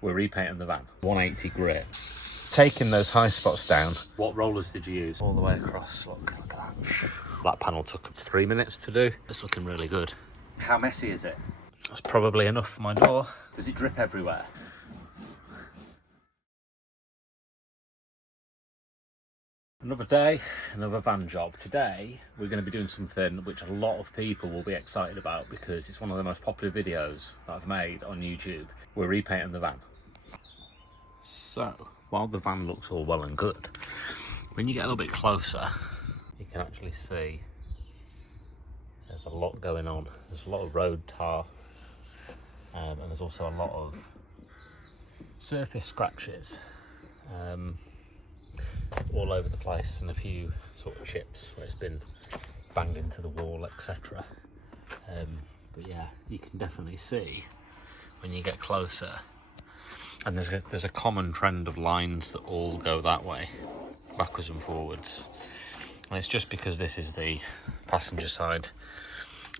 we're repainting the van. 180 grit. Taking those high spots down. What rollers did you use? All the way across, look at that. That panel took 3 minutes to do. It's looking really good. How messy is it? That's probably enough for my door. Does it drip everywhere? Another day, another van job. Today, we're going to be doing something which a lot of people will be excited about because it's one of the most popular videos that I've made on YouTube. We're repainting the van. So, while the van looks all well and good, when you get a little bit closer, you can actually see there's a lot going on. There's a lot of road tar, and there's also a lot of surface scratches. All over the place, and a few sort of chips where it's been banged into the wall, etc. But yeah, you can definitely see when you get closer, and there's a common trend of lines that all go that way, backwards and forwards, and it's just because this is the passenger side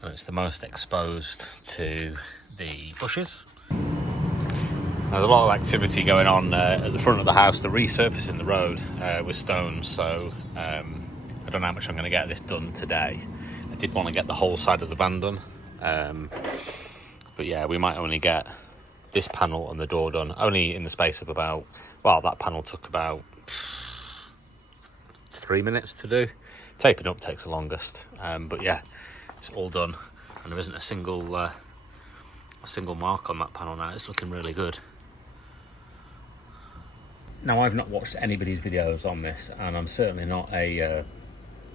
and it's the most exposed to the bushes. There's a lot of activity going on at the front of the house. They're resurfacing the road with stones, so I don't know how much I'm going to get this done today. I did want to get the whole side of the van done, but yeah, we might only get this panel and the door done, only in the space of about, well, that panel took about 3 minutes to do. Taping up takes the longest, but yeah, it's all done, and there isn't a single mark on that panel now. It's looking really good. Now, I've not watched anybody's videos on this, and I'm certainly not a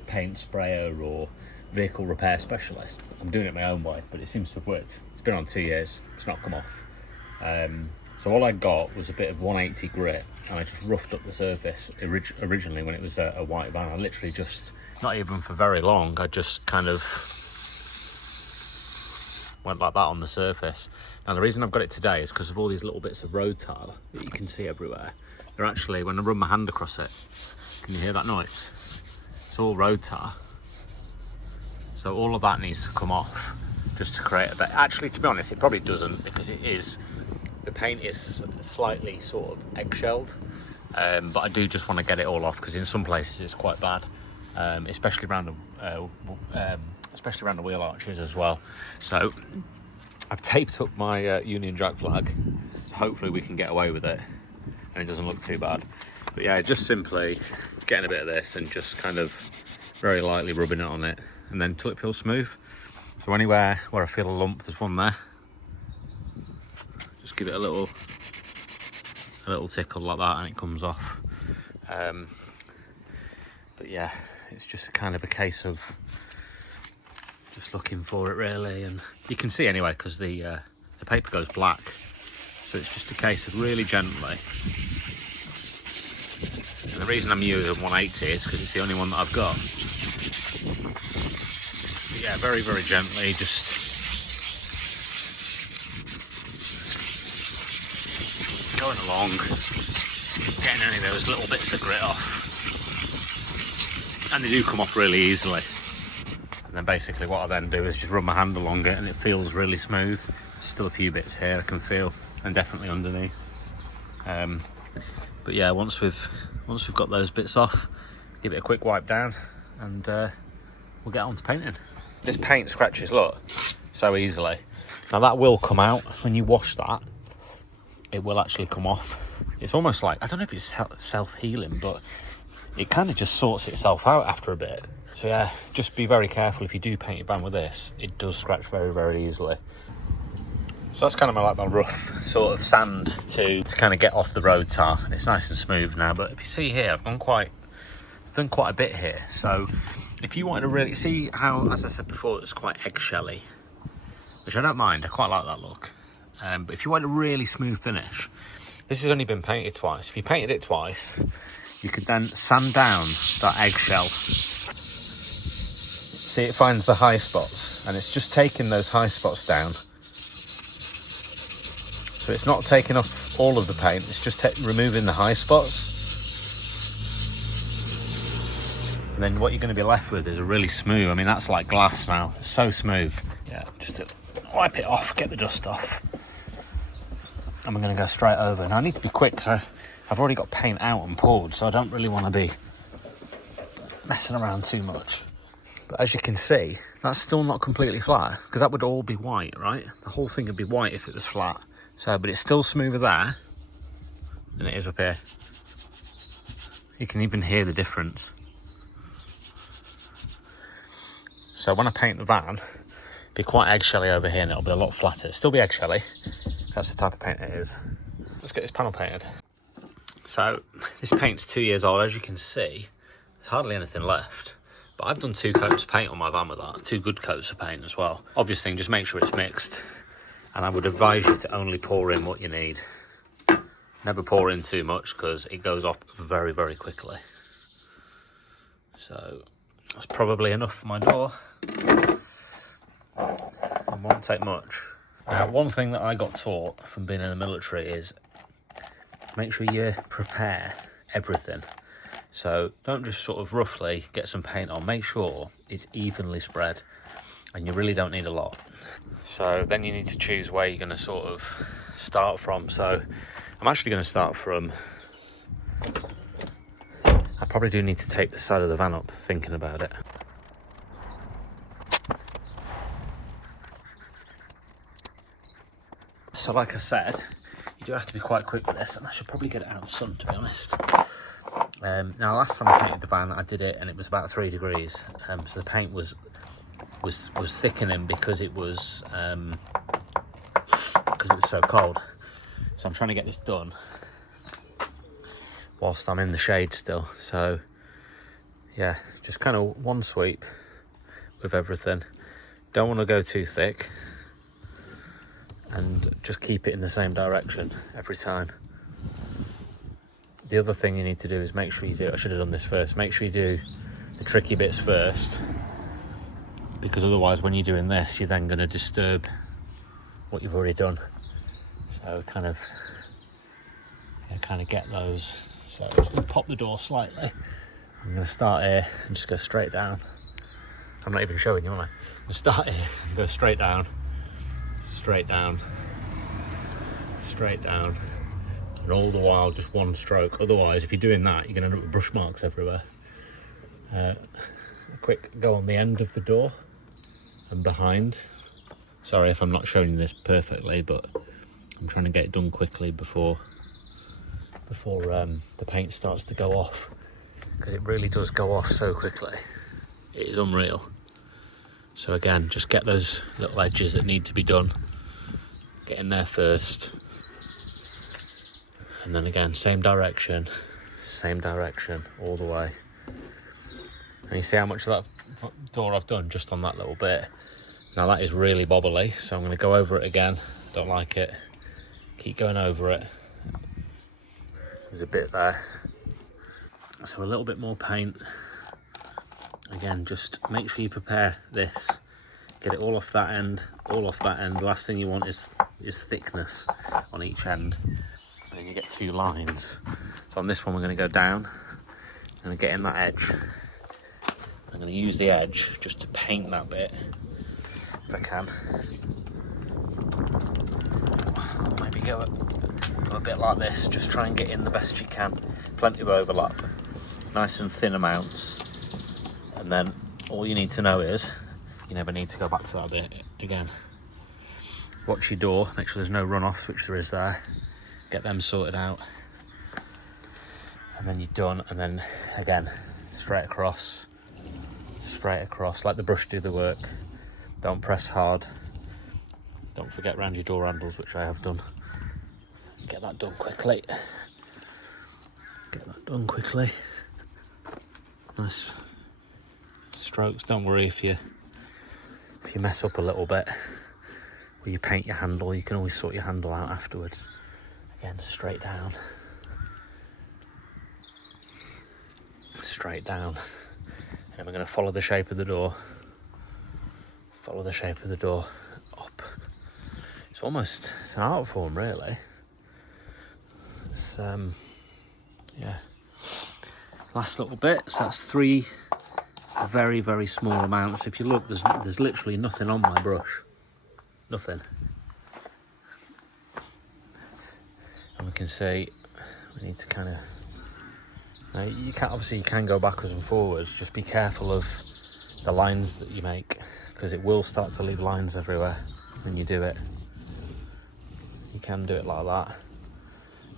paint sprayer or vehicle repair specialist. I'm doing it my own way, but it seems to have worked. It's been on 2 years, it's not come off. So all I got was a bit of 180 grit, and I just roughed up the surface originally when it was a white van. I literally just, not even for very long, I just kind of went like that on the surface. Now, the reason I've got it today is because of all these little bits of road tar that you can see everywhere. They're actually, when I run my hand across it, can you hear that noise? It's all road tar. So all of that needs to come off just to create a bit. Actually, to be honest, it probably doesn't, because it is, the paint is slightly sort of eggshelled. But I do just want to get it all off, because in some places it's quite bad, especially around the wheel arches as well. So I've taped up my Union Jack flag, so hopefully we can get away with it and it doesn't look too bad. But yeah, just simply getting a bit of this and just kind of very lightly rubbing it on it, and then till it feels smooth. So anywhere where I feel a lump, there's one there, just give it a little tickle like that and it comes off. But yeah, it's just kind of a case of just looking for it really, and you can see anyway because the paper goes black, so it's just a case of really gently. And the reason I'm using 180 is because it's the only one that I've got. But yeah, very, very gently, just going along, getting any of those little bits of grit off, and they do come off really easily. And then basically what I then do is just run my hand along it, and it feels really smooth. Still a few bits here I can feel, and definitely underneath. But yeah, once we've got those bits off, give it a quick wipe down, and we'll get on to painting. This paint scratches, look, so easily. Now that will come out when you wash that. It will actually come off. It's almost like, I don't know if it's self-healing, but it kind of just sorts itself out after a bit. So yeah, just be very careful if you do paint your van with this. It does scratch very, very easily. So that's kind of my rough sort of sand to kind of get off the road tar. And it's nice and smooth now, but if you see here, I've done quite a bit here. So if you wanted to really see how, as I said before, it's quite eggshelly, which I don't mind. I quite like that look. But if you want a really smooth finish, this has only been painted twice. If you painted it twice, you could then sand down that eggshell. See, it finds the high spots, and it's just taking those high spots down. So it's not taking off all of the paint, it's just removing the high spots. And then what you're going to be left with is a really smooth, I mean, that's like glass now. It's so smooth. Yeah, just to wipe it off, get the dust off. and we're going to go straight over. Now I need to be quick because I've already got paint out and poured, so I don't really want to be messing around too much. But as you can see, that's still not completely flat, because that would all be white, right? The whole thing would be white if it was flat. So, but it's still smoother there than it is up here. You can even hear the difference. So when I paint the van, it'll be quite eggshelly over here and it'll be a lot flatter. It'll still be eggshelly, that's the type of paint it is. Let's get this panel painted. So this paint's 2 years old. As you can see, there's hardly anything left. But I've done 2 coats of paint on my van with that, 2 good coats of paint as well. Obviously, just make sure it's mixed. And I would advise you to only pour in what you need. Never pour in too much because it goes off very, very quickly. So that's probably enough for my door. It won't take much. Now, one thing that I got taught from being in the military is make sure you prepare everything. So don't just sort of roughly get some paint on, make sure it's evenly spread, and you really don't need a lot. So then you need to choose where you're going to sort of start from. So I'm actually going to start from, I probably do need to tape the side of the van up, thinking about it. So like I said, you do have to be quite quick with this, and I should probably get it out in the sun, to be honest. Now last time I painted the van, I did it and it was about 3 degrees, so the paint was thickening because it was so cold. So I'm trying to get this done whilst I'm in the shade still. So yeah, just kind of one sweep with everything. Don't want to go too thick, and just keep it in the same direction every time. The other thing you need to do is make sure you do, I should have done this first, make sure you do the tricky bits first, because otherwise when you're doing this, you're then going to disturb what you've already done. So kind of get those. So I'm just going to pop the door slightly. I'm going to start here and just go straight down. I'm not even showing you, am I? I'm going to start here and go straight down, straight down, straight down. And all the while just one stroke. Otherwise, if you're doing that, you're going to end up with brush marks everywhere. A quick go on the end of the door and behind. Sorry if I'm not showing you this perfectly, but I'm trying to get it done quickly before the paint starts to go off, because it really does go off so quickly. It is unreal. So again, just get those little edges that need to be done. Get in there first. And then again, same direction all the way. And you see how much of that door I've done just on that little bit. Now that is really bobbly, so I'm going to go over it again. Don't like it. Keep going over it. There's a bit there. So a little bit more paint. Again, just make sure you prepare this. Get it all off that end, all off that end. The last thing you want is thickness on each end. And then you get 2 lines. So on this one, we're going to go down and get in that edge. I'm going to use the edge just to paint that bit, if I can. Maybe go a bit like this. Just try and get in the best you can. Plenty of overlap, nice and thin amounts. And then all you need to know is, you never need to go back to that bit again. Watch your door, make sure there's no runoffs, which there is there. Get them sorted out, and then you're done. And then again, straight across, let the brush do the work. Don't press hard. Don't forget around your door handles, which I have done. Get that done quickly. Nice strokes. Don't worry if you mess up a little bit or you paint your handle, you can always sort your handle out afterwards. Again, straight down. And we're going to follow the shape of the door. Up. It's almost, it's an art form, really. It's, yeah. Last little bit, so that's 3 very, very small amounts. If you look, there's literally nothing on my brush. Nothing. can see, we need to kind of, you can obviously you can go backwards and forwards. Just be careful of the lines that you make, because it will start to leave lines everywhere when you do it. You can do it like that.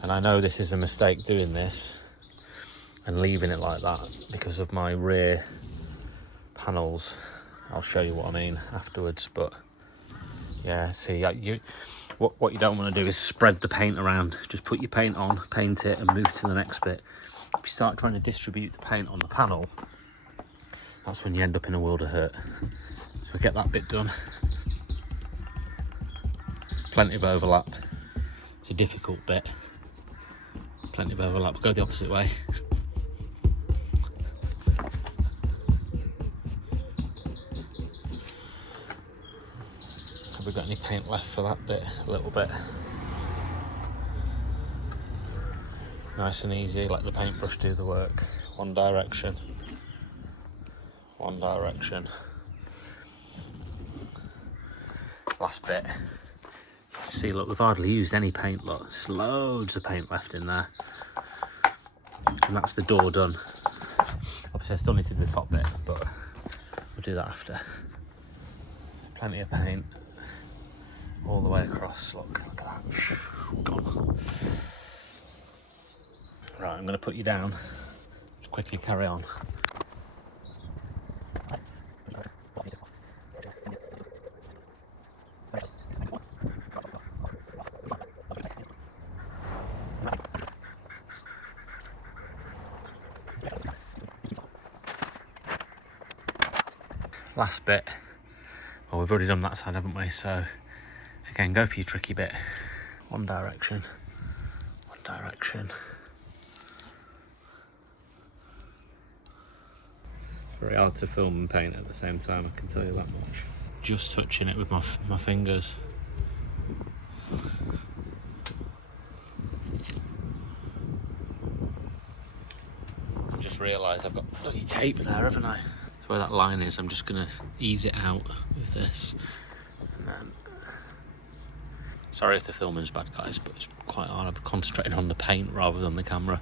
And I know this is a mistake doing this and leaving it like that because of my rear panels. I'll show you what I mean afterwards, but yeah, see, what you don't want to do is spread the paint around. Just put your paint on, paint it, and move to the next bit. If you start trying to distribute the paint on the panel, that's when you end up in a world of hurt. So get that bit done. Plenty of overlap. It's a difficult bit. Plenty of overlap. Go the opposite way. Have we got any paint left for that bit? A little bit. Nice and easy, let the paintbrush do the work. One direction. One direction. Last bit. See, look, we've hardly used any paint, look. There's loads of paint left in there. And that's the door done. Obviously, I still need to do the top bit, but we'll do that after. Plenty of paint all the way across. Look at that. Gone. Right, I'm going to put you down. Just quickly carry on. Last bit. Well, we've already done that side, haven't we? So again, go for your tricky bit. One direction. One direction. It's very hard to film and paint at the same time, I can tell you that much. Just touching it with my fingers. I just realised I've got bloody tape there, haven't I? So where that line is, I'm just going to ease it out with this. And then... Sorry if the filming's bad, guys, but it's quite hard. I'm concentrating on the paint rather than the camera.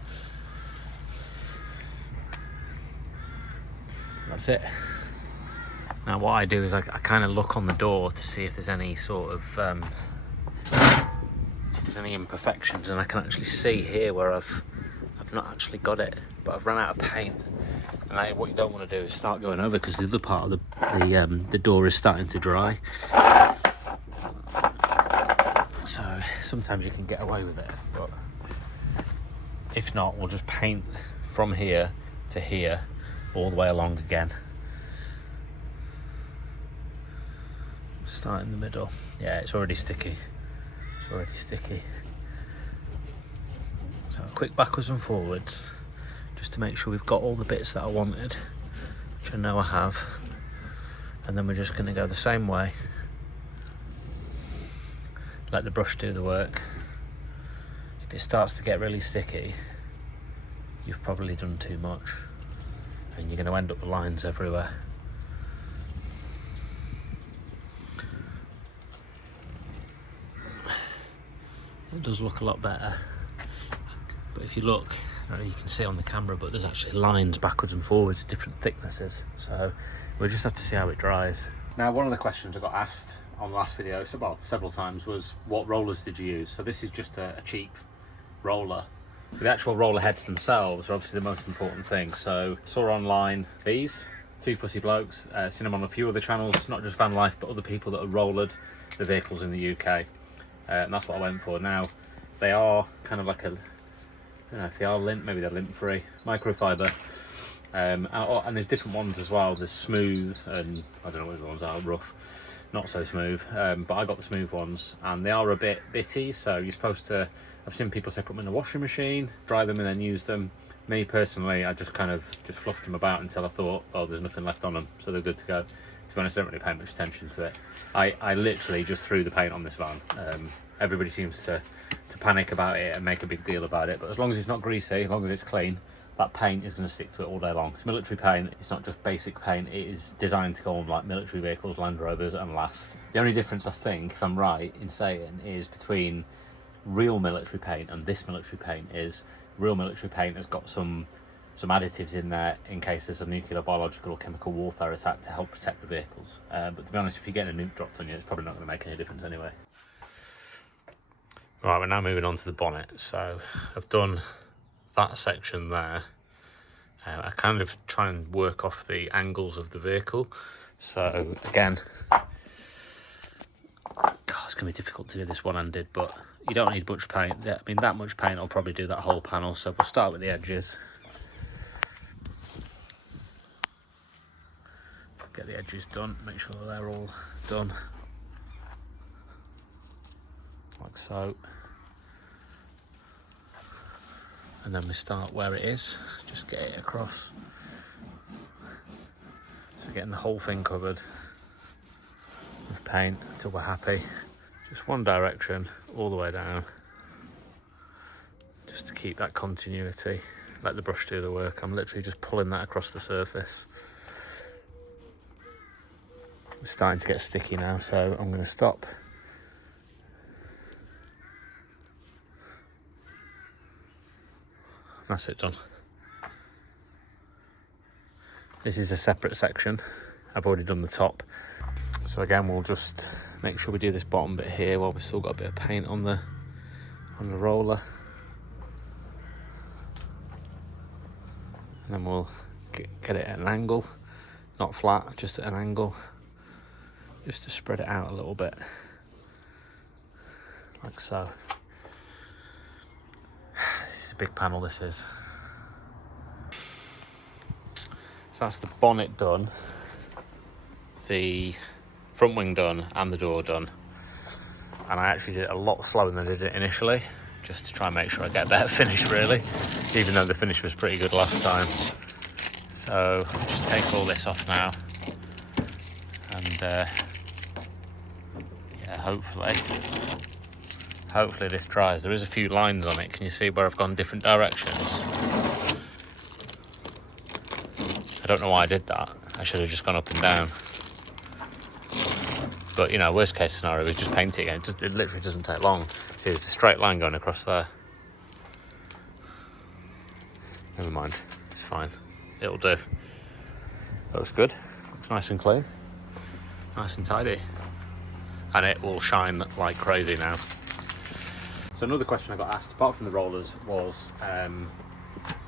That's it. Now what I do is I kind of look on the door to see if there's any sort of if there's any imperfections, and I can actually see here where I've not actually got it, but I've run out of paint. And what you don't want to do is start going over, because the other part of the door is starting to dry. So sometimes you can get away with it, but if not, we'll just paint from here to here, all the way along again. Start in the middle. Yeah, it's already sticky. It's already sticky. So quick backwards and forwards, just to make sure we've got all the bits that I wanted, which I know I have. And then we're just going to go the same way. Let the brush do the work. If it starts to get really sticky, you've probably done too much, and you're going to end up with lines everywhere. It does look a lot better, but if you look, I don't know if you can see on the camera, but there's actually lines backwards and forwards, different thicknesses, so we'll just have to see how it dries. Now, one of the questions I got asked on the last video, several times, was what rollers did you use? So this is just a cheap roller. The actual roller heads themselves are obviously the most important thing. So I saw online these, two fussy blokes, seen them on a few other channels, not just van life, but other people that have rollered the vehicles in the UK. And that's what I went for. Now, they are kind of like a, I don't know if they are lint, maybe they're lint free, microfiber. And there's different ones as well. There's smooth, and I don't know which ones are, rough, not so smooth. But I got the smooth ones, and they are a bit bitty, so you're supposed to, I've seen people say put them in the washing machine, dry them and then use them. Me personally, I just fluffed them about until I thought, oh, there's nothing left on them, so they're good to go. To be honest, I don't really pay much attention to it. I literally just threw the paint on this van. Everybody seems to panic about it and make a big deal about it, but as long as it's not greasy, as long as it's clean, that paint is going to stick to it all day long. It's military paint, it's not just basic paint, it is designed to go on like military vehicles, Land Rovers, and last. The only difference, I think, if I'm right in saying, is between real military paint and this military paint is. Real military paint has got some additives in there in case there's a nuclear, biological or chemical warfare attack to help protect the vehicles. But to be honest, if you're getting a nuke dropped on you, it's probably not going to make any difference anyway. Right, we're now moving on to the bonnet. So I've done that section there. I kind of try and work off the angles of the vehicle. So again, it's going to be difficult to do this one-handed, but you don't need much paint. I mean, that much paint will probably do that whole panel. So we'll start with the edges. Get the edges done, make sure that they're all done. Like so. And then we start where it is, just get it across. So getting the whole thing covered with paint until we're happy. Just one direction all the way down, just to keep that continuity. Let the brush do the work. I'm literally just pulling that across the surface. It's starting to get sticky now, so I'm going to stop. That's it done. This is a separate section. I've already done the top. So again, we'll just make sure we do this bottom bit here while we've still got a bit of paint on the roller. And then we'll get it at an angle, not flat, just at an angle, just to spread it out a little bit, like so. This is a big panel, this is. So that's the bonnet done, the front wing done, and the door done. And I actually did it a lot slower than I did it initially, just to try and make sure I get a better finish, really, even though the finish was pretty good last time. So I'll just take all this off now, and yeah, hopefully this dries. There is a few lines on it. Can you see where I've gone different directions? I don't know why I did that. I should have just gone up and down. But, you know, worst case scenario is just paint it again. It literally doesn't take long. See, there's a straight line going across there. Never mind, it's fine. It'll do. Looks good. Looks nice and clean. Nice and tidy. And it will shine like crazy now. So another question I got asked, apart from the rollers, was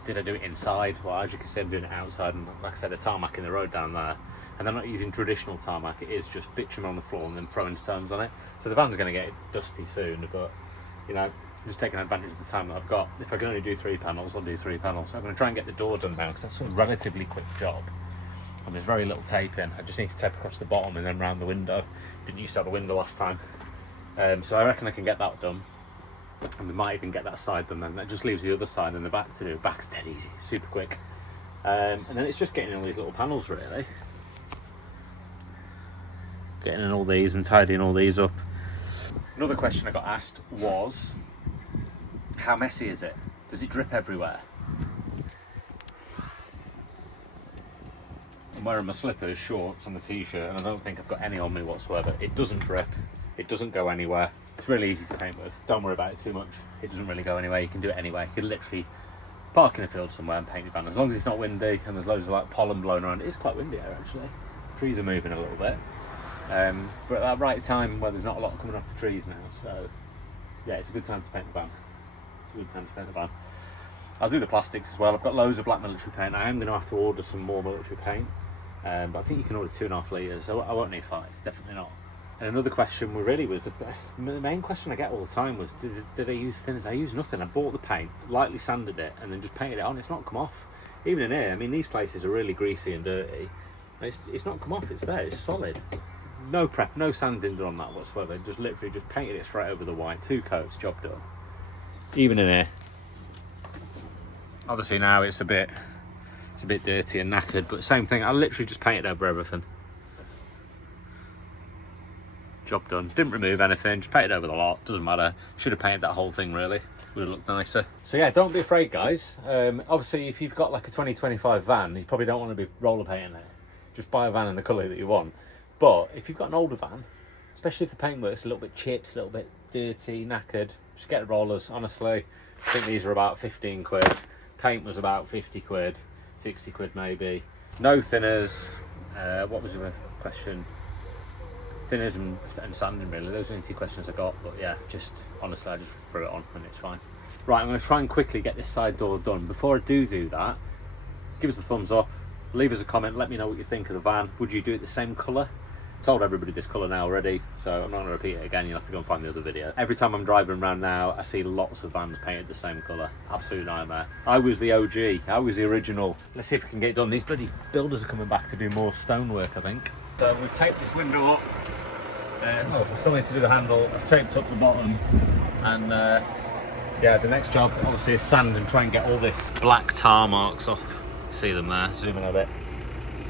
did I do it inside? Well, as you can see, I'm doing it outside, and like I said, the tarmac in the road down there. And I'm not using traditional tarmac, it is just bitumen on the floor and then throwing stones on it. So the van's going to get dusty soon, but, you know, I'm just taking advantage of the time that I've got. If I can only do 3 panels, I'll do 3 panels. So I'm going to try and get the door done now, because that's a relatively quick job. And there's very little tape in. I just need to tape across the bottom and then round the window. Didn't used to have a window last time. So I reckon I can get that done. And we might even get that side done then. That just leaves the other side and the back to do. Back's dead easy, super quick. And then it's just getting in all these little panels, really. Getting in all these and tidying all these up. Another question I got asked was, how messy is it? Does it drip everywhere? I'm wearing my slippers, shorts and a t-shirt, and I don't think I've got any on me whatsoever. It doesn't drip, it doesn't go anywhere. It's really easy to paint with. Don't worry about it too much. It doesn't really go anywhere. You can do it anyway. You can literally park in a field somewhere and paint your van. As long as it's not windy and there's loads of like pollen blowing around. It is quite windy here actually. Trees are moving a little bit. But at that right time where there's not a lot coming off the trees now. So yeah, it's a good time to paint the van. It's a good time to paint the van. I'll do the plastics as well. I've got loads of black military paint. I am going to have to order some more military paint. But I think you can order 2.5 litres. So I won't need 5, definitely not. And another question was the main question I get all the time was, did I use thinners? I used nothing. I bought the paint, lightly sanded it, and then just painted it on. It's not come off. Even in here, I mean, these places are really greasy and dirty. It's not come off, it's there, it's solid. No prep, no sanding done on that whatsoever. Just literally just painted it straight over the white. 2 coats, job done. Even in here. Obviously now it's a bit dirty and knackered, but same thing. I literally just painted over everything. Job done. Didn't remove anything, just painted over the lot. Doesn't matter. Should have painted that whole thing really. Would have looked nicer. So yeah, don't be afraid, guys. Obviously, if you've got like a 2025 van, you probably don't want to be roller painting it. Just buy a van in the colour that you want. But if you've got an older van, especially if the paintwork's a little bit chipped, a little bit dirty, knackered, just get the rollers. Honestly, I think these are about 15 quid. Paint was about 50 quid, 60 quid maybe. No thinners. What was the question? Thinners and sanding, really. Those are the only two questions I got. But yeah, just honestly, I just threw it on and it's fine. Right, I'm going to try and quickly get this side door done. Before I do that, give us a thumbs up, leave us a comment, let me know what you think of the van. Would you do it the same colour? I told everybody this colour now already, so I'm not going to repeat it again. You'll have to go and find the other video. Every time I'm driving around now, I see lots of vans painted the same colour. Absolute nightmare. I was the OG, I was the original. Let's see if we can get it done. These bloody builders are coming back to do more stonework, I think. So we've taped this window up. I still need to do the handle. I've taped up the bottom, and yeah, the next job obviously is sand and try and get all this black tar marks off. See them there, zoom in a bit.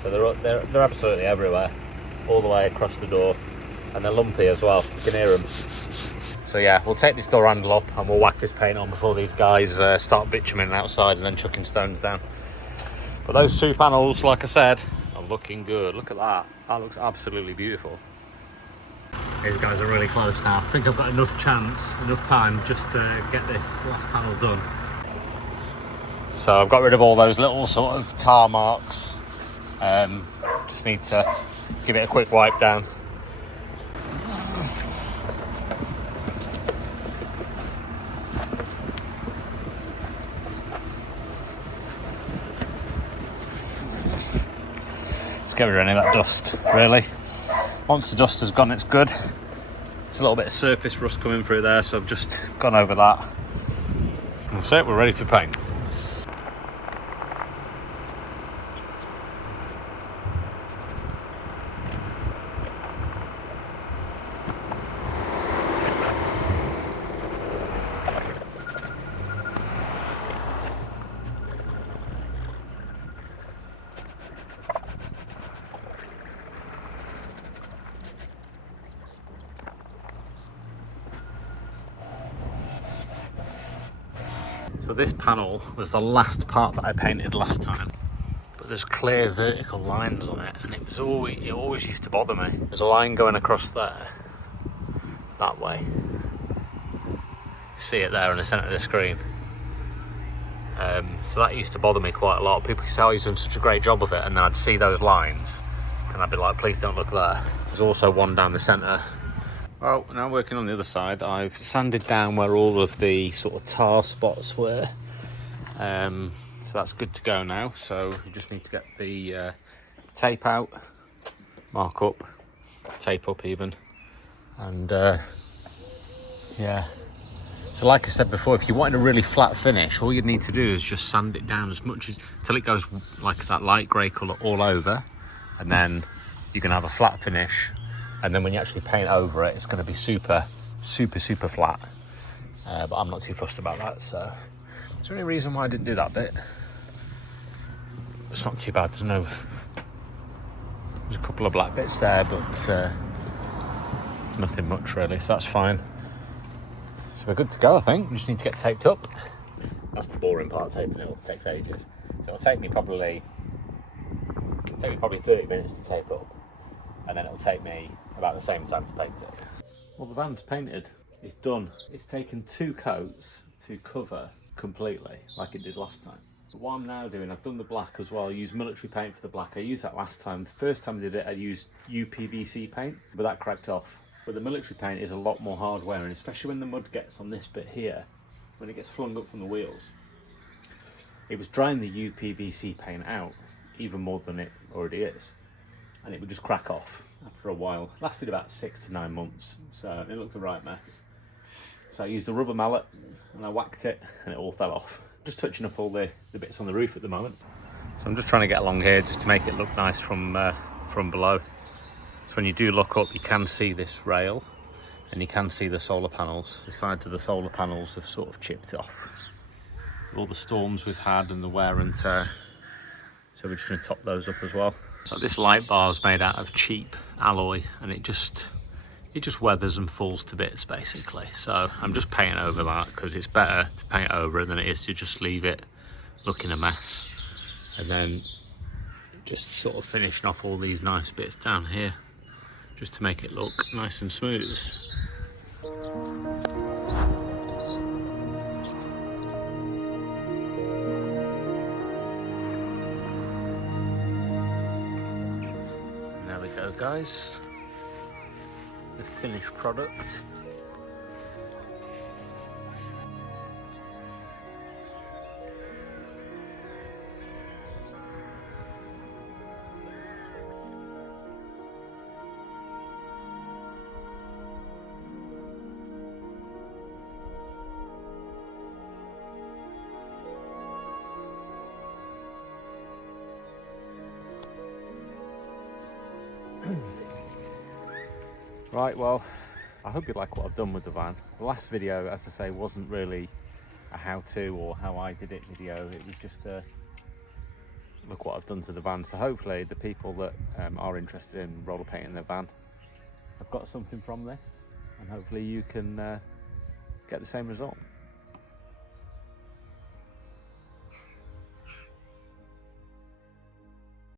So they're absolutely everywhere, all the way across the door, and they're lumpy as well, you can hear them. So yeah, we'll take this door handle up and we'll whack this paint on before these guys start bitumening outside and then chucking stones down. But those two panels, like I said, are looking good. Look at that, that looks absolutely beautiful. These guys are really close now. I think I've got enough time just to get this last panel done. So I've got rid of all those little sort of tar marks. Just need to give it a quick wipe down. Let's get rid of any of that dust, really. Once the dust has gone, it's good. There's a little bit of surface rust coming through there, so I've just gone over that. That's it, we're ready to paint. So this panel was the last part that I painted last time, but there's clear vertical lines on it, and it always used to bother me. There's a line going across there, that way. You see it there in the centre of the screen. So that used to bother me quite a lot. People say, oh, he's done such a great job of it, and then I'd see those lines, and I'd be like, please don't look there. There's also one down the centre. Well, now working on the other side, I've sanded down where all of the sort of tar spots were. So that's good to go now. So you just need to get the tape out, mark up, tape up even. And yeah. So like I said before, if you wanted a really flat finish, all you'd need to do is just sand it down as much as, till it goes like that light grey colour all over. And then you can have a flat finish. And then when you actually paint over it, it's going to be super flat. But I'm not too fussed about that. So is there any reason why I didn't do that bit? It's not too bad. There's a couple of black bits there, but nothing much really, so that's fine. So we're good to go, I think. We just need to get taped up. That's the boring part, taping it up. It takes ages. So it'll take me probably 30 minutes to tape up, and then it'll take me about the same time to paint it. Well, the van's painted, it's done. It's taken 2 coats to cover completely, like it did last time. But what I'm now doing, I've done the black as well. I used military paint for the black. I used that last time. The first time I did it, I used UPVC paint, but that cracked off. But the military paint is a lot more hard wearing, especially when the mud gets on this bit here, when it gets flung up from the wheels. It was drying the UPVC paint out even more than it already is, and it would just crack off after a while. It lasted about 6 to 9 months, so it looked a right mess. So I used a rubber mallet and I whacked it and it all fell off. Just touching up all the bits on the roof at the moment. So I'm just trying to get along here just to make it look nice from below. So when you do look up, you can see this rail and you can see the solar panels. The sides of the solar panels have sort of chipped off. With all the storms we've had and the wear and tear. So we're just going to top those up as well. So this light bar is made out of cheap alloy, and it just weathers and falls to bits basically. So I'm just painting over that because it's better to paint over it than it is to just leave it looking a mess. And then just sort of finishing off all these nice bits down here just to make it look nice and smooth. There we go, guys. The finished product. Right, well, I hope you like what I've done with the van. The last video, as I say, wasn't really a how-to or how I did it video. It was just a look what I've done to the van. So hopefully the people that are interested in roller painting their van have got something from this, and hopefully you can get the same result.